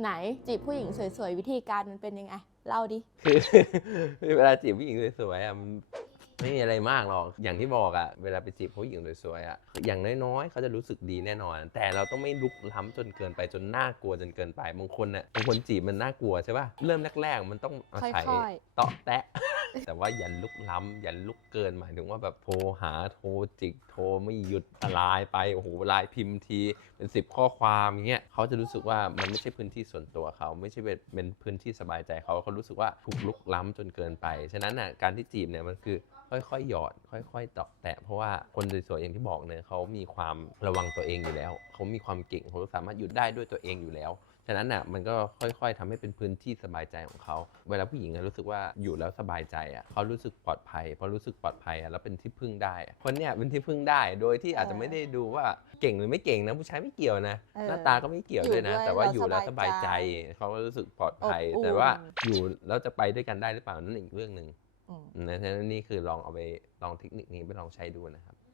ไหนจีบผู้หญิงสวยๆ วิธีการมันเป็นยังไง เล่าดิ คือเวลาจีบผู้หญิงสวยๆอะมันไม่มีอะไรมากหรอก อย่างที่บอกอะ เวลาไปจีบผู้หญิงสวยๆอะ อย่างน้อยๆ เขาจะรู้สึกดีแน่นอน แต่เราต้องไม่ลุกล้ำจนเกินไป จนน่ากลัวจนเกินไป บางคนอะบางคนจีบมันน่ากลัวใช่ป่ะ เริ่มแรกๆ มันต้องอาศัยค่อย เตาะแตะ แต่ว่าอย่าลุกล้ำอย่าลุกเกินหมายถึงว่าแบบโทรหาโทรจิกโทรไม่หยุดไลน์ไปโอ้โหไลน์พิมพ์ทีเป็นสิบข้อความอย่างเงี้ยเขาจะรู้สึกว่ามันไม่ใช่พื้นที่ส่วนตัวเขาไม่ใช่เป็นเป็นพื้นที่สบายใจเขาเขารู้สึกว่าถูกลุกล้ำจนเกินไปฉะนั้นน่ะการที่จีบเนี่ยมันคือค่อยๆ หยอด ค่อยๆตาะแตะเพราะว่าคนสวยๆ อย่างที่บอกเนี่ยเขามีความระวังตัวเองอยู่แล้ว เขามีความเก่งเขาสามารถหยุดได้ด้วยตัวเองอยู่แล้ว ฉะนั้นน่ะมันก็ค่อยๆทำให้เป็นพื้นที่สบายใจของเขา เวลาผู้หญิงอะรู้สึกว่าอยู่แล้วสบายใจอะเขารู้สึกปลอดภัยพอรู้สึกปลอดภัยอะแล้วเป็นที่พึ่งได้อะคนเนี้ยเป็นที่พึ่งได้โดยที่อาจจะไม่ได้ดูว่าเก่งหรือไม่เก่งนะผู้ชายไม่เกี่ยวนะเออหน้าตาก็ไม่เกี่ยวด้วยนะอยู่ด้วยแต่ว่าแล้วอยู่แล้วสสบาบายยใจใจเขาก็รู้สึกปลอดภัยอบอุ่นแต่ว่าอยู่แล้วจะไปด้วยกันได้หรือเปล่านั่นอีกเรื่องหนึ่งอืมนะฉะนั้นนี่คือลองเอาไปลองเทคนิคนี้ไปลองใช้ดูนะครับ